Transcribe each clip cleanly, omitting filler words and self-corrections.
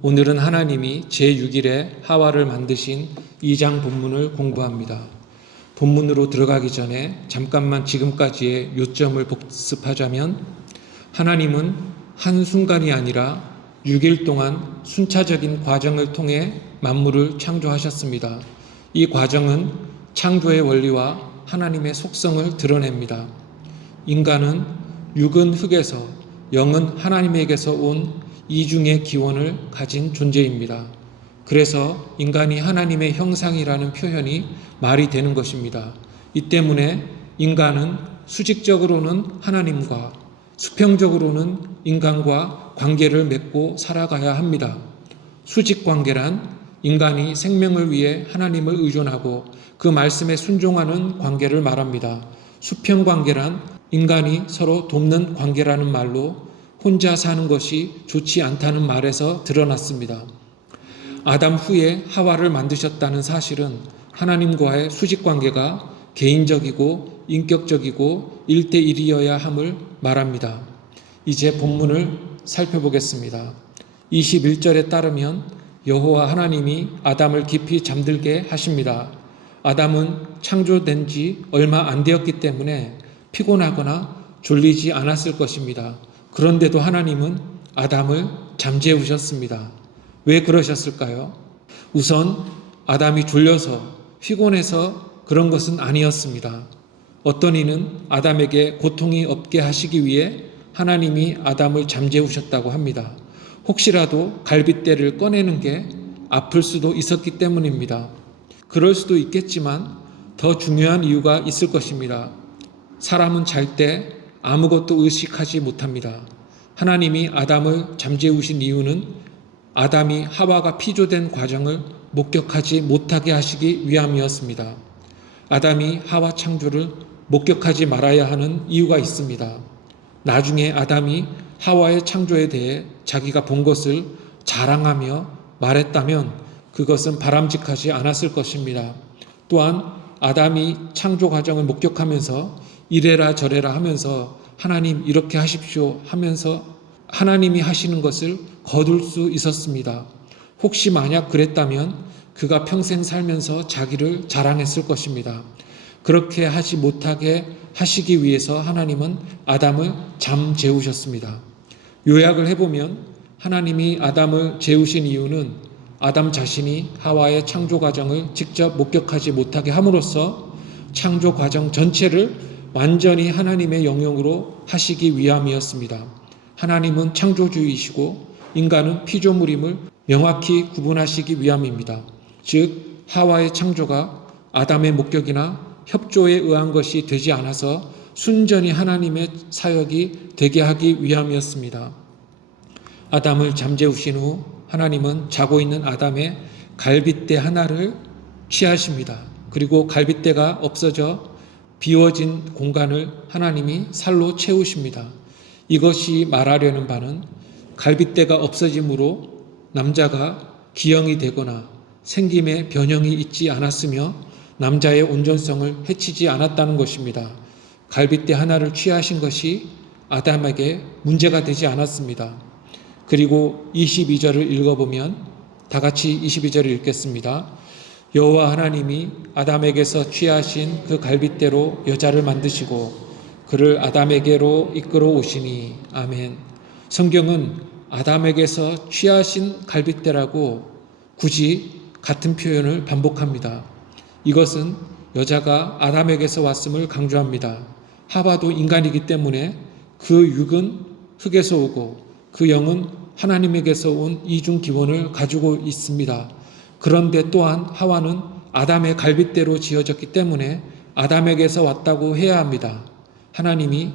오늘은 하나님이 제6일에 하와를 만드신 2장 본문을 공부합니다. 본문으로 들어가기 전에 잠깐만 지금까지의 요점을 복습하자면 하나님은 한순간이 아니라 6일 동안 순차적인 과정을 통해 만물을 창조하셨습니다. 이 과정은 창조의 원리와 하나님의 속성을 드러냅니다. 인간은 육은 흙에서 영은 하나님에게서 온 이중의 기원을 가진 존재입니다. 그래서 인간이 하나님의 형상이라는 표현이 말이 되는 것입니다. 이 때문에 인간은 수직적으로는 하나님과 수평적으로는 인간과 관계를 맺고 살아가야 합니다. 수직 관계란 인간이 생명을 위해 하나님을 의존하고 그 말씀에 순종하는 관계를 말합니다. 수평 관계란 인간이 서로 돕는 관계라는 말로 혼자 사는 것이 좋지 않다는 말에서 드러났습니다. 아담 후에 하와를 만드셨다는 사실은 하나님과의 수직관계가 개인적이고 인격적이고 1대1이어야 함을 말합니다. 이제 본문을 살펴보겠습니다. 21절에 따르면 여호와 하나님이 아담을 깊이 잠들게 하십니다. 아담은 창조된 지 얼마 안 되었기 때문에 피곤하거나 졸리지 않았을 것입니다. 그런데도 하나님은 아담을 잠재우셨습니다. 왜 그러셨을까요? 우선 아담이 졸려서 피곤해서 그런 것은 아니었습니다. 어떤 이는 아담에게 고통이 없게 하시기 위해 하나님이 아담을 잠재우셨다고 합니다. 혹시라도 갈빗대를 꺼내는 게 아플 수도 있었기 때문입니다. 그럴 수도 있겠지만 더 중요한 이유가 있을 것입니다. 사람은 잘 때 아무것도 의식하지 못합니다. 하나님이 아담을 잠재우신 이유는 아담이 하와가 피조된 과정을 목격하지 못하게 하시기 위함이었습니다. 아담이 하와 창조를 목격하지 말아야 하는 이유가 있습니다. 나중에 아담이 하와의 창조에 대해 자기가 본 것을 자랑하며 말했다면 그것은 바람직하지 않았을 것입니다. 또한 아담이 창조 과정을 목격하면서 이래라 저래라 하면서 하나님 이렇게 하십시오 하면서 하나님이 하시는 것을 거둘 수 있었습니다. 혹시 만약 그랬다면 그가 평생 살면서 자기를 자랑했을 것입니다. 그렇게 하지 못하게 하시기 위해서 하나님은 아담을 잠재우셨습니다. 요약을 해보면 하나님이 아담을 재우신 이유는 아담 자신이 하와의 창조 과정을 직접 목격하지 못하게 함으로써 창조 과정 전체를 완전히 하나님의 영역으로 하시기 위함이었습니다. 하나님은 창조주이시고 인간은 피조물임을 명확히 구분하시기 위함입니다. 즉 하와의 창조가 아담의 목격이나 협조에 의한 것이 되지 않아서 순전히 하나님의 사역이 되게 하기 위함이었습니다. 아담을 잠재우신 후 하나님은 자고 있는 아담의 갈빗대 하나를 취하십니다. 그리고 갈빗대가 없어져 비워진 공간을 하나님이 살로 채우십니다. 이것이 말하려는 바는 갈빗대가 없어짐으로 남자가 기형이 되거나 생김에 변형이 있지 않았으며 남자의 온전성을 해치지 않았다는 것입니다. 갈빗대 하나를 취하신 것이 아담에게 문제가 되지 않았습니다. 그리고 22절을 읽어보면 다 같이 22절을 읽겠습니다. 여호와 하나님이 아담에게서 취하신 그 갈빗대로 여자를 만드시고 그를 아담에게로 이끌어 오시니 아멘. 성경은 아담에게서 취하신 갈빗대라고 굳이 같은 표현을 반복합니다. 이것은 여자가 아담에게서 왔음을 강조합니다. 하와도 인간이기 때문에 그 육은 흙에서 오고 그 영은 하나님에게서 온 이중 기원을 가지고 있습니다. 그런데 또한 하와는 아담의 갈빗대로 지어졌기 때문에 아담에게서 왔다고 해야 합니다. 하나님이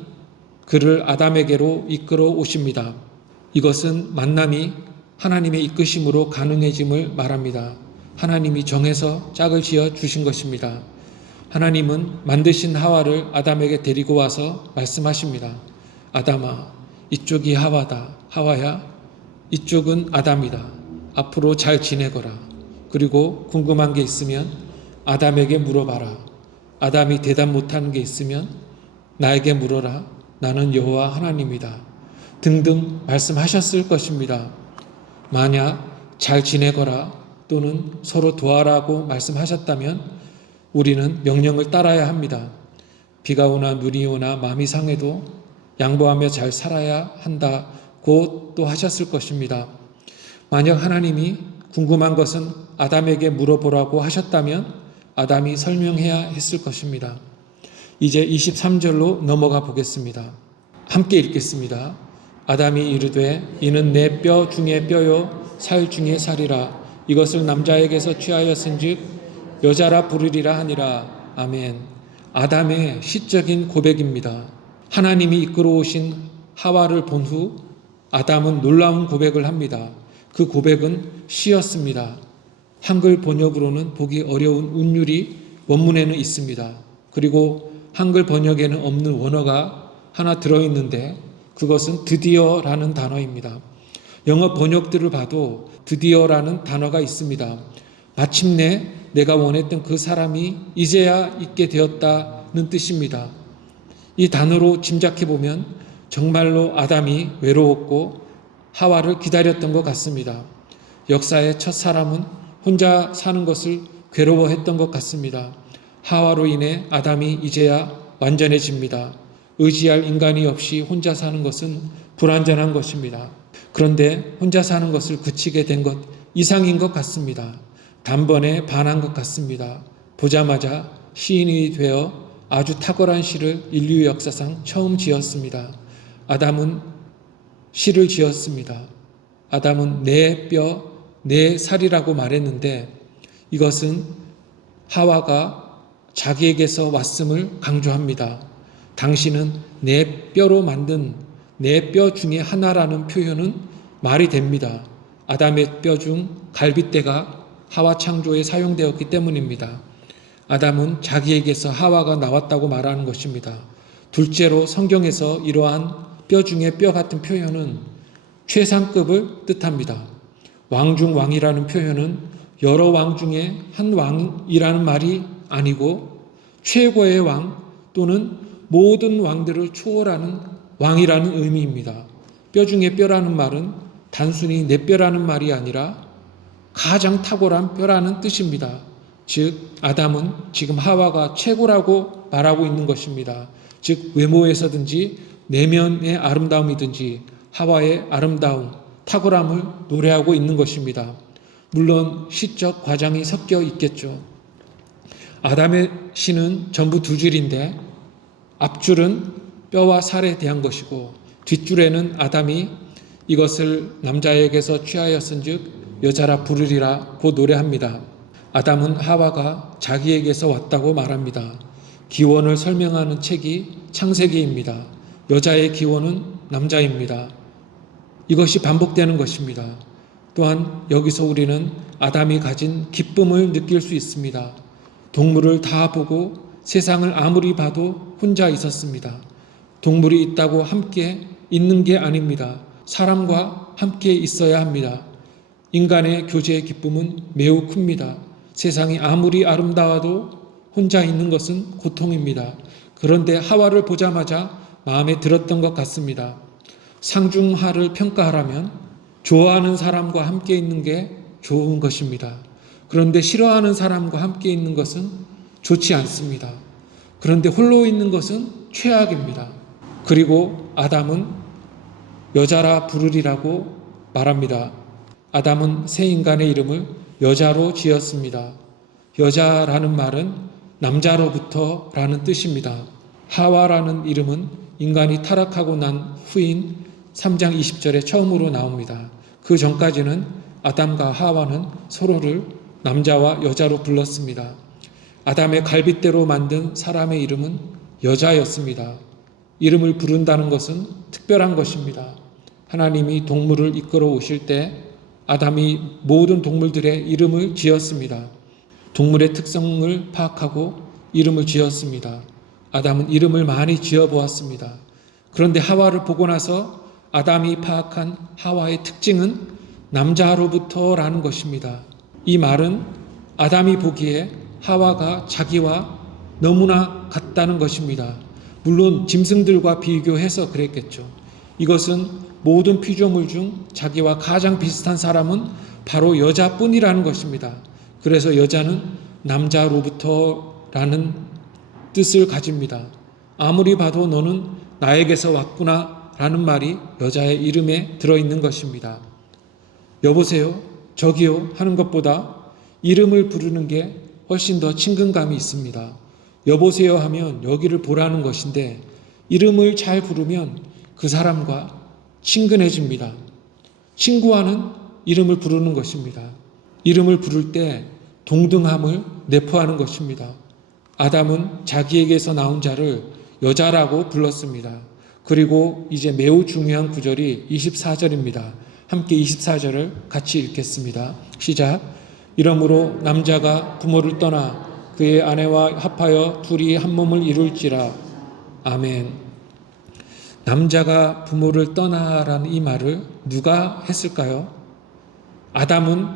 그를 아담에게로 이끌어 오십니다. 이것은 만남이 하나님의 이끄심으로 가능해짐을 말합니다. 하나님이 정해서 짝을 지어 주신 것입니다. 하나님은 만드신 하와를 아담에게 데리고 와서 말씀하십니다. 아담아, 이쪽이 하와다. 하와야, 이쪽은 아담이다. 앞으로 잘 지내거라. 그리고 궁금한 게 있으면 아담에게 물어봐라. 아담이 대답 못하는 게 있으면 나에게 물어라. 나는 여호와 하나님이다. 등등 말씀하셨을 것입니다. 만약 잘 지내거라 또는 서로 도와라고 말씀하셨다면 우리는 명령을 따라야 합니다. 비가 오나 눈이 오나 마음이 상해도 양보하며 잘 살아야 한다고 또 하셨을 것입니다. 만약 하나님이 궁금한 것은 아담에게 물어보라고 하셨다면 아담이 설명해야 했을 것입니다. 이제 23절로 넘어가 보겠습니다. 함께 읽겠습니다. 아담이 이르되 이는 내 뼈 중에 뼈요 살 중에 살이라 이것을 남자에게서 취하였은즉 여자라 부르리라 하니라. 아멘. 아담의 시적인 고백입니다. 하나님이 이끌어오신 하와를 본 후 아담은 놀라운 고백을 합니다. 그 고백은 시였습니다. 한글 번역으로는 보기 어려운 운율이 원문에는 있습니다. 그리고 한글 번역에는 없는 원어가 하나 들어있는데 그것은 드디어라는 단어입니다. 영어 번역들을 봐도 드디어라는 단어가 있습니다. 마침내 내가 원했던 그 사람이 이제야 있게 되었다는 뜻입니다. 이 단어로 짐작해보면 정말로 아담이 외로웠고 하와를 기다렸던 것 같습니다. 역사의 첫 사람은 혼자 사는 것을 괴로워했던 것 같습니다. 하와로 인해 아담이 이제야 완전해집니다. 의지할 인간이 없이 혼자 사는 것은 불완전한 것입니다. 그런데 혼자 사는 것을 그치게 된 것 이상인 것 같습니다. 단번에 반한 것 같습니다. 보자마자 시인이 되어 아주 탁월한 시를 인류 역사상 처음 지었습니다. 아담은 시를 지었습니다. 아담은 내 뼈, 내 살이라고 말했는데 이것은 하와가 자기에게서 왔음을 강조합니다. 당신은 내 뼈로 만든 내 뼈 중에 하나라는 표현은 말이 됩니다. 아담의 뼈 중 갈빗대가 하와 창조에 사용되었기 때문입니다. 아담은 자기에게서 하와가 나왔다고 말하는 것입니다. 둘째로 성경에서 이러한 뼈 중에 뼈 같은 표현은 최상급을 뜻합니다. 왕 중 왕이라는 표현은 여러 왕 중에 한 왕이라는 말이 아니고 최고의 왕 또는 모든 왕들을 초월하는 왕이라는 의미입니다. 뼈 중에 뼈라는 말은 단순히 내 뼈라는 말이 아니라 가장 탁월한 뼈라는 뜻입니다. 즉 아담은 지금 하와가 최고라고 말하고 있는 것입니다. 즉 외모에서든지 내면의 아름다움이든지 하와의 아름다움, 탁월함을 노래하고 있는 것입니다. 물론 시적 과장이 섞여 있겠죠. 아담의 시는 전부 두 줄인데 앞줄은 뼈와 살에 대한 것이고 뒷줄에는 아담이 이것을 남자에게서 취하였은즉 여자라 부르리라고 노래합니다. 아담은 하와가 자기에게서 왔다고 말합니다. 기원을 설명하는 책이 창세기입니다. 여자의 기원은 남자입니다. 이것이 반복되는 것입니다. 또한 여기서 우리는 아담이 가진 기쁨을 느낄 수 있습니다. 동물을 다 보고 세상을 아무리 봐도 혼자 있었습니다. 동물이 있다고 함께 있는 게 아닙니다. 사람과 함께 있어야 합니다. 인간의 교제의 기쁨은 매우 큽니다. 세상이 아무리 아름다워도 혼자 있는 것은 고통입니다. 그런데 하와를 보자마자 마음에 들었던 것 같습니다. 상중하를 평가하라면 좋아하는 사람과 함께 있는 게 좋은 것입니다. 그런데 싫어하는 사람과 함께 있는 것은 좋지 않습니다. 그런데 홀로 있는 것은 최악입니다. 그리고 아담은 여자라 부르리라고 말합니다. 아담은 새 인간의 이름을 여자로 지었습니다. 여자라는 말은 남자로부터라는 뜻입니다. 하와라는 이름은 인간이 타락하고 난 후인 3장 20절에 처음으로 나옵니다. 그 전까지는 아담과 하와는 서로를 남자와 여자로 불렀습니다. 아담의 갈빗대로 만든 사람의 이름은 여자였습니다. 이름을 부른다는 것은 특별한 것입니다. 하나님이 동물을 이끌어 오실 때 아담이 모든 동물들의 이름을 지었습니다. 동물의 특성을 파악하고 이름을 지었습니다. 아담은 이름을 많이 지어보았습니다. 그런데 하와를 보고 나서 아담이 파악한 하와의 특징은 남자로부터라는 것입니다. 이 말은 아담이 보기에 하와가 자기와 너무나 같다는 것입니다. 물론 짐승들과 비교해서 그랬겠죠. 이것은 모든 피조물 중 자기와 가장 비슷한 사람은 바로 여자뿐이라는 것입니다. 그래서 여자는 남자로부터라는 뜻을 가집니다. 아무리 봐도 너는 나에게서 왔구나 라는 말이 여자의 이름에 들어있는 것입니다. 여보세요, 저기요 하는 것보다 이름을 부르는 게 훨씬 더 친근감이 있습니다. 여보세요 하면 여기를 보라는 것인데 이름을 잘 부르면 그 사람과 친근해집니다. 친구와는 이름을 부르는 것입니다. 이름을 부를 때 동등함을 내포하는 것입니다. 아담은 자기에게서 나온 자를 여자라고 불렀습니다. 그리고 이제 매우 중요한 구절이 24절입니다. 함께 24절을 같이 읽겠습니다. 시작. 이러므로 남자가 부모를 떠나 그의 아내와 합하여 둘이 한 몸을 이룰지라. 아멘. 남자가 부모를 떠나라는 이 말을 누가 했을까요? 아담은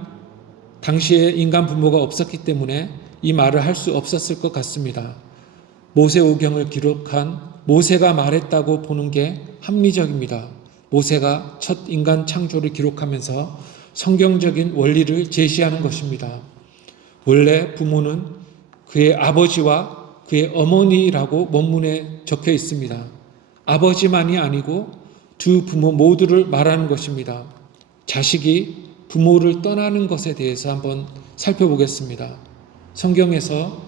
당시에 인간 부모가 없었기 때문에 이 말을 할 수 없었을 것 같습니다. 모세오경을 기록한 모세가 말했다고 보는 게 합리적입니다. 모세가 첫 인간 창조를 기록하면서 성경적인 원리를 제시하는 것입니다. 원래 부모는 그의 아버지와 그의 어머니라고 원문에 적혀 있습니다. 아버지만이 아니고 두 부모 모두를 말하는 것입니다. 자식이 부모를 떠나는 것에 대해서 한번 살펴보겠습니다. 성경에서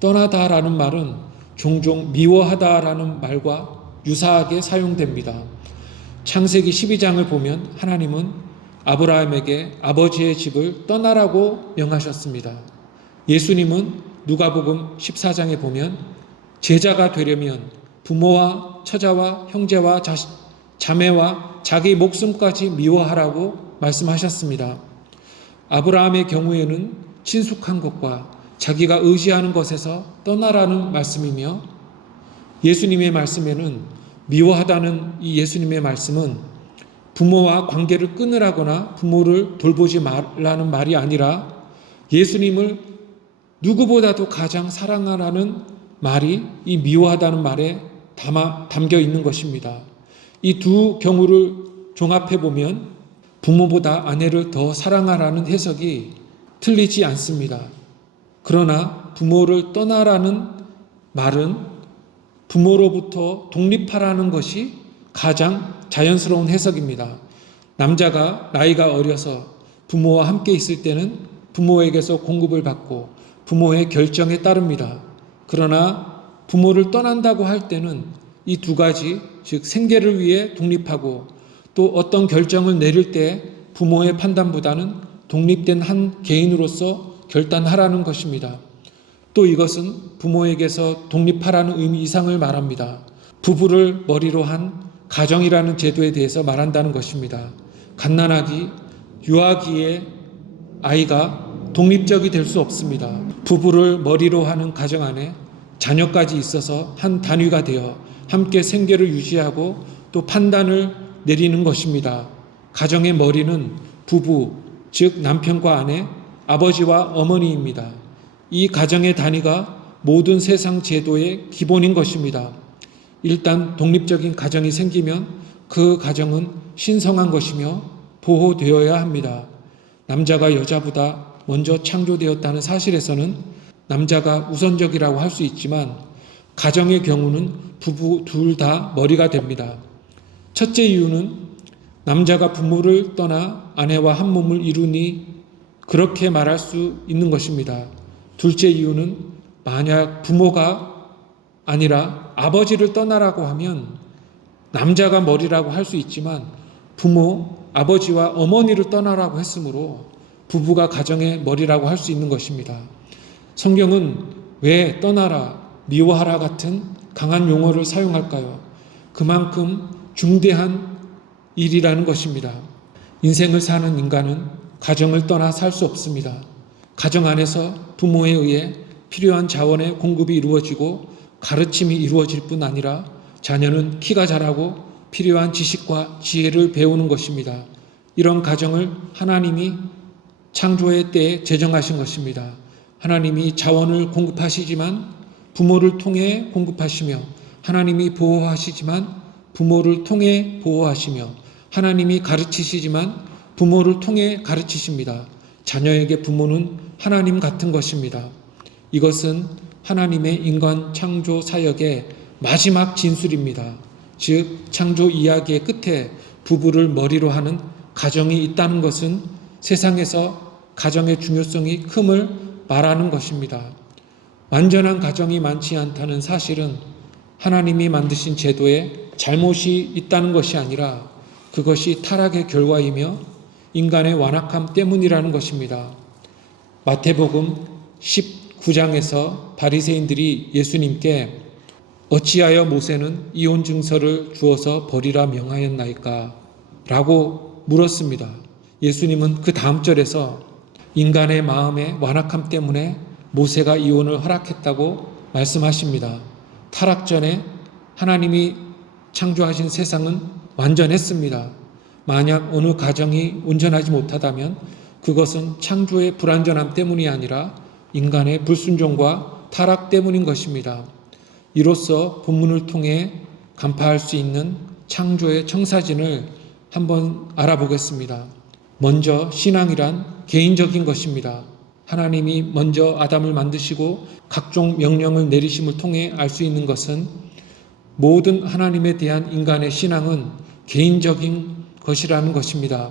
떠나다라는 말은 종종 미워하다라는 말과 유사하게 사용됩니다. 창세기 12장을 보면 하나님은 아브라함에게 아버지의 집을 떠나라고 명하셨습니다. 예수님은 누가복음 14장에 보면 제자가 되려면 부모와 처자와 형제와 자매와 자기 목숨까지 미워하라고 말씀하셨습니다. 아브라함의 경우에는 친숙한 것과 자기가 의지하는 것에서 떠나라는 말씀이며 예수님의 말씀에는 미워하다는 이 예수님의 말씀은 부모와 관계를 끊으라거나 부모를 돌보지 말라는 말이 아니라 예수님을 누구보다도 가장 사랑하라는 말이 이 미워하다는 말에 담겨 있는 것입니다. 이 두 경우를 종합해 보면 부모보다 아내를 더 사랑하라는 해석이 틀리지 않습니다. 그러나 부모를 떠나라는 말은 부모로부터 독립하라는 것이 가장 자연스러운 해석입니다. 남자가 나이가 어려서 부모와 함께 있을 때는 부모에게서 공급을 받고 부모의 결정에 따릅니다. 그러나 부모를 떠난다고 할 때는 이 두 가지, 즉 생계를 위해 독립하고 또 어떤 결정을 내릴 때 부모의 판단보다는 독립된 한 개인으로서 결단하라는 것입니다. 또 이것은 부모에게서 독립하라는 의미 이상을 말합니다. 부부를 머리로 한 가정이라는 제도에 대해서 말한다는 것입니다. 갓난아기, 유아기의 아이가 독립적이 될 수 없습니다. 부부를 머리로 하는 가정 안에 자녀까지 있어서 한 단위가 되어 함께 생계를 유지하고 또 판단을 내리는 것입니다. 가정의 머리는 부부, 즉 남편과 아내, 아버지와 어머니입니다. 이 가정의 단위가 모든 세상 제도의 기본인 것입니다. 일단 독립적인 가정이 생기면 그 가정은 신성한 것이며 보호되어야 합니다. 남자가 여자보다 먼저 창조되었다는 사실에서는 남자가 우선적이라고 할 수 있지만 가정의 경우는 부부 둘 다 머리가 됩니다. 첫째 이유는 남자가 부모를 떠나 아내와 한 몸을 이루니 그렇게 말할 수 있는 것입니다. 둘째 이유는 만약 부모가 아니라 아버지를 떠나라고 하면 남자가 머리라고 할 수 있지만 부모, 아버지와 어머니를 떠나라고 했으므로 부부가 가정의 머리라고 할 수 있는 것입니다. 성경은 왜 떠나라, 미워하라 같은 강한 용어를 사용할까요? 그만큼 중대한 일이라는 것입니다. 인생을 사는 인간은 가정을 떠나 살 수 없습니다. 가정 안에서 부모에 의해 필요한 자원의 공급이 이루어지고 가르침이 이루어질 뿐 아니라 자녀는 키가 자라고 필요한 지식과 지혜를 배우는 것입니다. 이런 가정을 하나님이 창조의 때에 제정하신 것입니다. 하나님이 자원을 공급하시지만 부모를 통해 공급하시며 하나님이 보호하시지만 부모를 통해 보호하시며 하나님이 가르치시지만 부모를 통해 가르치십니다. 자녀에게 부모는 하나님 같은 것입니다. 이것은 하나님의 인간 창조 사역의 마지막 진술입니다. 즉 창조 이야기의 끝에 부부를 머리로 하는 가정이 있다는 것은 세상에서 가정의 중요성이 큼을 말하는 것입니다. 완전한 가정이 많지 않다는 사실은 하나님이 만드신 제도에 잘못이 있다는 것이 아니라 그것이 타락의 결과이며 인간의 완악함 때문이라는 것입니다. 마태복음 19장에서 바리새인들이 예수님께 어찌하여 모세는 이혼 증서를 주어서 버리라 명하였나이까? 라고 물었습니다. 예수님은 그 다음 절에서 인간의 마음의 완악함 때문에 모세가 이혼을 허락했다고 말씀하십니다. 타락 전에 하나님이 창조하신 세상은 완전했습니다. 만약 어느 가정이 온전하지 못하다면 그것은 창조의 불완전함 때문이 아니라 인간의 불순종과 타락 때문인 것입니다. 이로써 본문을 통해 간파할 수 있는 창조의 청사진을 한번 알아보겠습니다. 먼저 신앙이란 개인적인 것입니다. 하나님이 먼저 아담을 만드시고 각종 명령을 내리심을 통해 알 수 있는 것은 모든 하나님에 대한 인간의 신앙은 개인적인 것이라는 것입니다.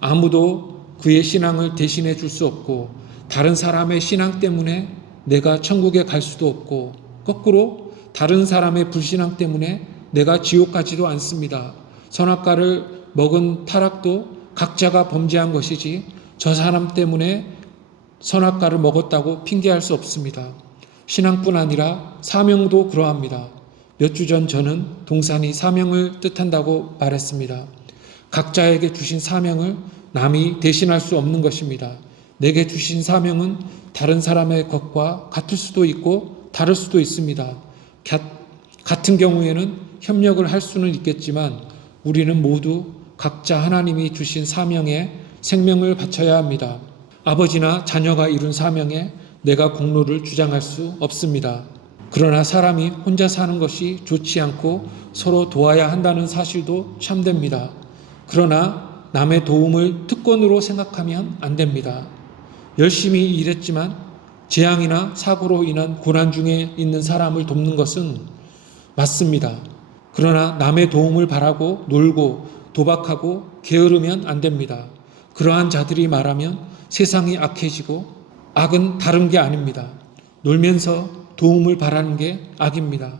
아무도 그의 신앙을 대신해 줄 수 없고 다른 사람의 신앙 때문에 내가 천국에 갈 수도 없고 거꾸로 다른 사람의 불신앙 때문에 내가 지옥 가지도 않습니다. 선악과를 먹은 타락도 각자가 범죄한 것이지 저 사람 때문에 선악과를 먹었다고 핑계할 수 없습니다. 신앙뿐 아니라 사명도 그러합니다. 몇 주 전 저는 동산이 사명을 뜻한다고 말했습니다. 각자에게 주신 사명을 남이 대신할 수 없는 것입니다. 내게 주신 사명은 다른 사람의 것과 같을 수도 있고 다를 수도 있습니다. 같은 경우에는 협력을 할 수는 있겠지만 우리는 모두 각자 하나님이 주신 사명에 생명을 바쳐야 합니다. 아버지나 자녀가 이룬 사명에 내가 공로를 주장할 수 없습니다. 그러나 사람이 혼자 사는 것이 좋지 않고 서로 도와야 한다는 사실도 참됩니다. 그러나 남의 도움을 특권으로 생각하면 안 됩니다. 열심히 일했지만 재앙이나 사고로 인한 고난 중에 있는 사람을 돕는 것은 맞습니다. 그러나 남의 도움을 바라고 놀고 도박하고 게으르면 안 됩니다. 그러한 자들이 말하면 세상이 악해지고 악은 다른 게 아닙니다. 놀면서 도움을 바라는 게 악입니다.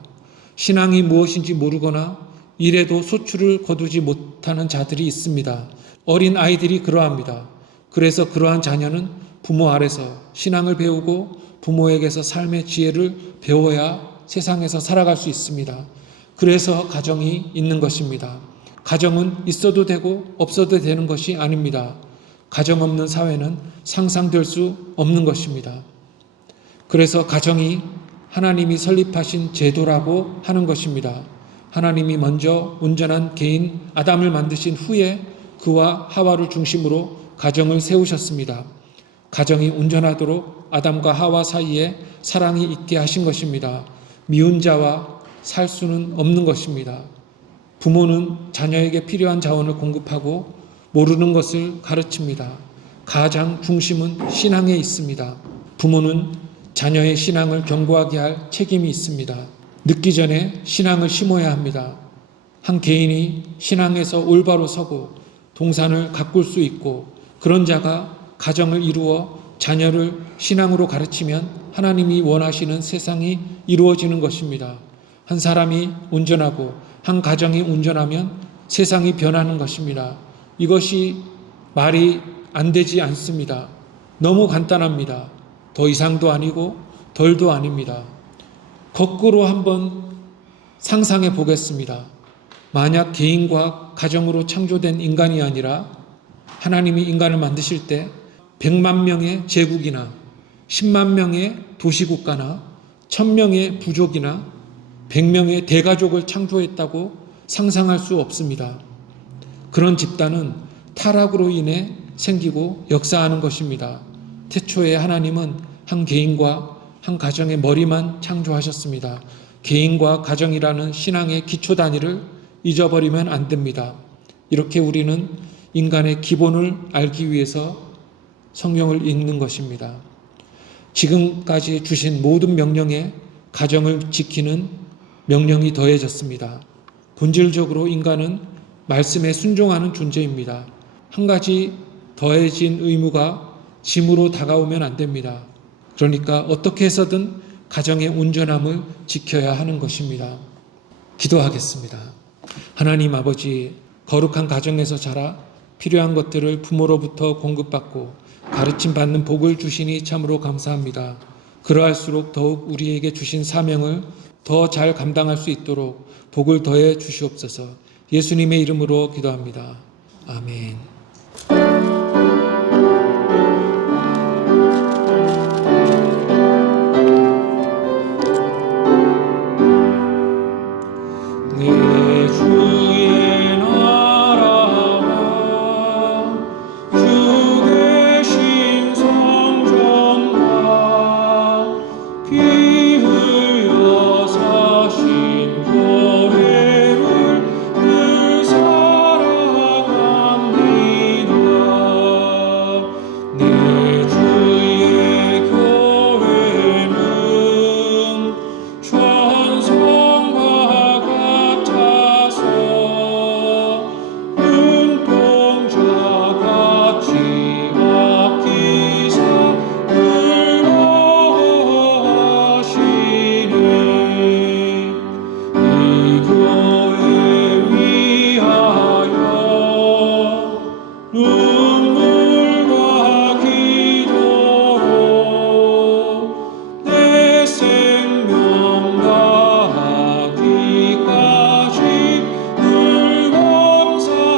신앙이 무엇인지 모르거나 일에도 소출을 거두지 못하는 자들이 있습니다. 어린 아이들이 그러합니다. 그래서 그러한 자녀는 부모 아래서 신앙을 배우고 부모에게서 삶의 지혜를 배워야 세상에서 살아갈 수 있습니다. 그래서 가정이 있는 것입니다. 가정은 있어도 되고 없어도 되는 것이 아닙니다. 가정 없는 사회는 상상될 수 없는 것입니다. 그래서 가정이 하나님이 설립하신 제도라고 하는 것입니다. 하나님이 먼저 온전한 개인 아담을 만드신 후에 그와 하와를 중심으로 가정을 세우셨습니다. 가정이 온전하도록 아담과 하와 사이에 사랑이 있게 하신 것입니다. 미운 자와 살 수는 없는 것입니다. 부모는 자녀에게 필요한 자원을 공급하고 모르는 것을 가르칩니다. 가장 중심은 신앙에 있습니다. 부모는 자녀의 신앙을 견고하게 할 책임이 있습니다. 늦기 전에 신앙을 심어야 합니다. 한 개인이 신앙에서 올바로 서고 동산을 가꿀 수 있고 그런 자가 가정을 이루어 자녀를 신앙으로 가르치면 하나님이 원하시는 세상이 이루어지는 것입니다. 한 사람이 온전하고 한 가정이 온전하면 세상이 변하는 것입니다. 이것이 말이 안 되지 않습니다. 너무 간단합니다. 더 이상도 아니고 덜도 아닙니다. 거꾸로 한번 상상해 보겠습니다. 만약 개인과 가정으로 창조된 인간이 아니라 하나님이 인간을 만드실 때 100만 명의 제국이나 10만 명의 도시국가나 1000명의 부족이나 100명의 대가족을 창조했다고 상상할 수 없습니다. 그런 집단은 타락으로 인해 생기고 역사하는 것입니다. 태초에 하나님은 한 개인과 한 가정의 머리만 창조하셨습니다. 개인과 가정이라는 신앙의 기초 단위를 잊어버리면 안 됩니다. 이렇게 우리는 인간의 기본을 알기 위해서 성경을 읽는 것입니다. 지금까지 주신 모든 명령에 가정을 지키는 명령이 더해졌습니다. 본질적으로 인간은 말씀에 순종하는 존재입니다. 한 가지 더해진 의무가 짐으로 다가오면 안 됩니다. 그러니까 어떻게 해서든 가정의 온전함을 지켜야 하는 것입니다. 기도하겠습니다. 하나님 아버지, 거룩한 가정에서 자라 필요한 것들을 부모로부터 공급받고 가르침 받는 복을 주시니 참으로 감사합니다. 그러할수록 더욱 우리에게 주신 사명을 더 잘 감당할 수 있도록 복을 더해 주시옵소서. 예수님의 이름으로 기도합니다. 아멘. 내 주의 나라와 주 계신 성전과 피 흘려 사신 교회를 늘 사랑합니다. 내 주의 교회는 천성과 같아서 눈동자같이 아끼사 의로하시네. 이 교회 위하여 눈물과 기도로 내 생명 다하기까지 늘 감사합니다.